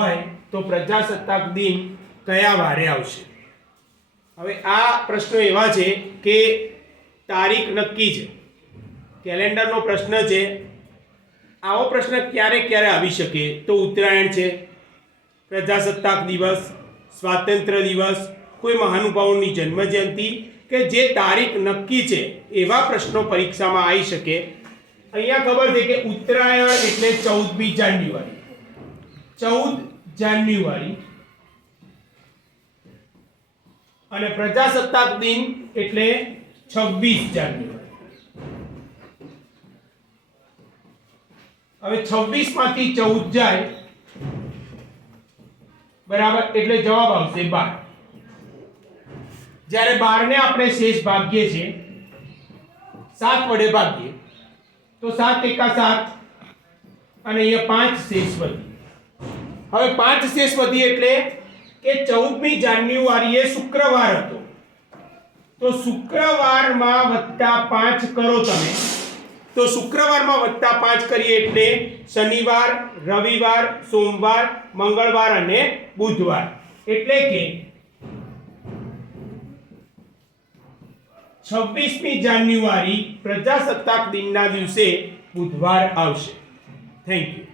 હોય તો પ્રજાસત્તાક દિન કયા વારે આવશે? હવે આ પ્રશ્નો એવા છે કે તારીખ નક્કી છે, કેલેન્ડરનો પ્રશ્ન છે. આવો પ્રશ્ન ક્યારે ક્યારે આવી શકે? તો ઉત્તરાયણ છે, પ્રજાસત્તાક દિવસ, સ્વાતંત્ર્ય દિવસ, કોઈ મહાનુભાવોની જન્મજયંતિ કે જે તારીખ નક્કી છે એવા પ્રશ્નો પરીક્ષામાં આવી શકે. અહીંયા ખબર છે કે ઉત્તરાયણ એટલે 14મી જાન્યુઆરી, 14 જાન્યુઆરી, અને પ્રજાસત્તાક દિન એટલે 26 જાન્યુઆરી. હવે 26 માંથી 14 જાય બરાબર એટલે જવાબ આવશે 12. જ્યારે 12 ને આપણે શેષ ભાગીએ છીએ, 7 વડે ભાગીએ તો 7 એકા 7 અને અહીંયા 5 શેષ વધી. હવે 5 શેષ વધી એટલે કે 14મી જાન્યુઆરીએ શુક્રવાર હતો, તો શુક્રવારમાં +5 કરો તમે, તો શુક્રવારમાં +5 કરીએ એટલે શનિવાર, રવિવાર, સોમવાર, મંગળવાર અને બુધવાર. એટલે કે 26મી જાન્યુઆરી પ્રજાસત્તાક દિનના દિવસે બુધવાર આવશે. Thank you.